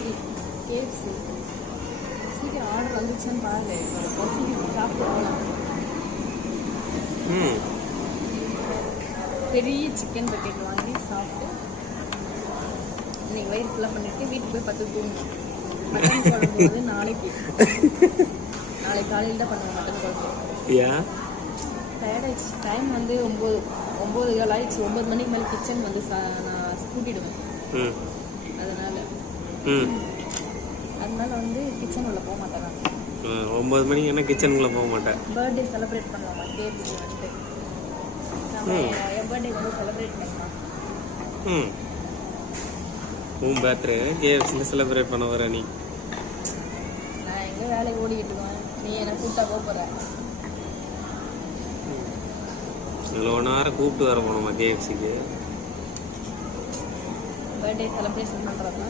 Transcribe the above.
சரி கேஎஃப்சி சரி ஆர்டர் வந்துச்சுன்னு பாரு பசி சாப்பிட்டு போகலாம். பெரிய சிக்கன் பக்கெட் வாங்கி சாப்பிட்டு இன்னைக்கு வயிறு ஃபுல்லாக பண்ணிட்டு வீட்டுக்கு போய் 10 தூங்கணும். மட்டன் குழம்பு வந்து நாளைக்கு காலையில் தான் பண்ணுவேன் மட்டன் குழம்பு. ஏன் டயர்டாயிடுச்சு. டைம் வந்து 9 ஆயிடுச்சு. 9 மணிக்கு மேலே கிச்சன் வந்து நான் கூட்டிடுவேன். அதனால வந்து கிச்சன் உள்ள போக மாட்டேன் நான். 9 மணிக்கு என்ன கிச்சனுக்குள்ள போக மாட்டேன். பர்த்டே செலிப்ரேட் பண்ணலாமா கேஎஃப்சி வந்துட்டு என் பர்த்டே வந்து செலிப்ரேட் பண்ணலாம். உன் பர்த்டே கேஎஃப்சியில் செலிப்ரேட் பண்ண வர நீ? நான் எங்கே வேலைக்கு ஓடிக்கிட்டு இருக்கேன். நீ என்னை கூப்பிட்டா போகிற. இவ்வளோ நேரம் கூப்பிட்டு வர போனோமா கேஎஃப்சிக்கு? பர்த்டே செலிப்ரேஷன் பண்ணுறதுனா